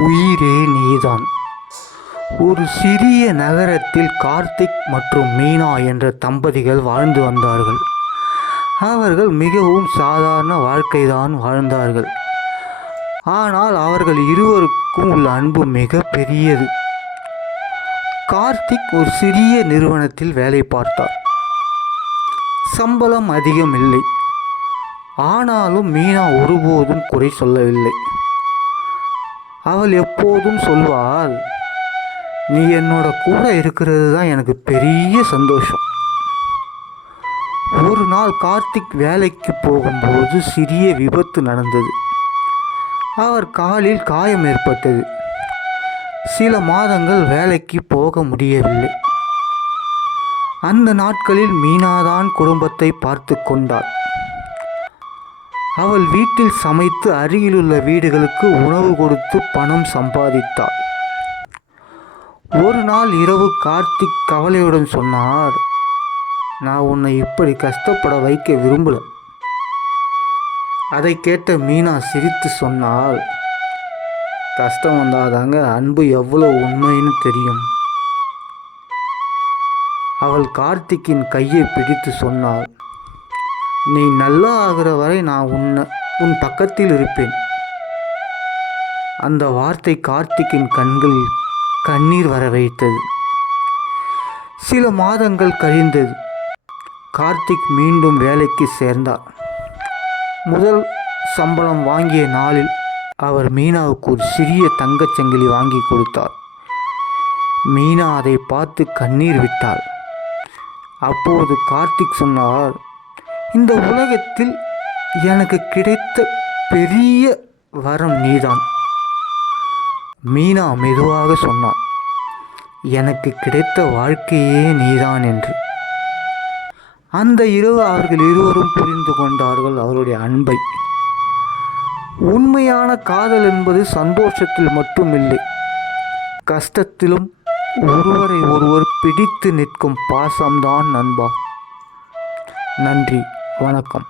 உயிரே நீதான். ஒரு சிறிய நகரத்தில் கார்த்திக் மற்றும் மீனா என்ற தம்பதிகள் வாழ்ந்து வந்தார்கள். அவர்கள் மிகவும் சாதாரண வாழ்க்கைதான் வாழ்ந்தார்கள். ஆனால் அவர்கள் இருவருக்கும் உள்ள அன்பு மிக பெரியது. கார்த்திக் ஒரு சிறிய நிறுவனத்தில் வேலை பார்த்தார். சம்பளம் அதிகம் இல்லை. ஆனாலும் மீனா ஒருபோதும் குறை சொல்லவில்லை. அவள் எப்போதும் சொல்வாள், நீ என்னோட கூட இருக்கிறது தான் எனக்கு பெரிய சந்தோஷம். ஒரு நாள் கார்த்திக் வேலைக்கு போகும்போது சிறிய விபத்து நடந்தது. அவர் காலில் காயம் ஏற்பட்டது. சில மாதங்கள் வேலைக்கு போக முடியவில்லை. அந்த நாட்களில் மீனாதான் குடும்பத்தை பார்த்து கொண்டாள். அவள் வீட்டில் சமைத்து அருகிலுள்ள வீடுகளுக்கு உணவு கொடுத்து பணம் சம்பாதித்தாள். ஒரு நாள் இரவு கார்த்திக் கவலையுடன் சொன்னார், நான் உன்னை இப்படி கஷ்டப்பட வைக்க விரும்பல. அதை கேட்ட மீனா சிரித்து சொன்னாள், கஷ்டம் வந்தாதாங்க அன்பு எவ்வளோ உண்மைன்னு தெரியும். அவள் கார்த்திக்கின் கையை பிடித்து சொன்னாள், நீ நல்லா ஆகிற வரை நான் உன் பக்கத்தில் இருப்பேன். அந்த வார்த்தை கார்த்திக்கின் கண்களில் கண்ணீர் வர வைத்தது. சில மாதங்கள் கழிந்தது. கார்த்திக் மீண்டும் வேலைக்கு சேர்ந்தார். முதல் சம்பளம் வாங்கிய நாளில் அவர் மீனாவுக்கு ஒரு சிறிய தங்கச்சங்கிலி வாங்கி கொடுத்தார். மீனா அதை பார்த்து கண்ணீர் விட்டாள். அப்போது கார்த்திக் சொன்னார், இந்த உலகத்தில் எனக்கு கிடைத்த பெரிய வரம் நீதான். மீனா மெதுவாக சொன்னாள், எனக்கு கிடைத்த வாழ்க்கையே நீதான் என்று. அந்த இரவு அவர்கள் இருவரும் புரிந்து கொண்டார்கள் அவருடைய அன்பை. உண்மையான காதல் என்பது சந்தோஷத்தில் மட்டுமில்லை, கஷ்டத்திலும் ஒருவரை ஒருவர் பிடித்து நிற்கும் பாசம்தான் நண்பா. நன்றி, வணக்கம்.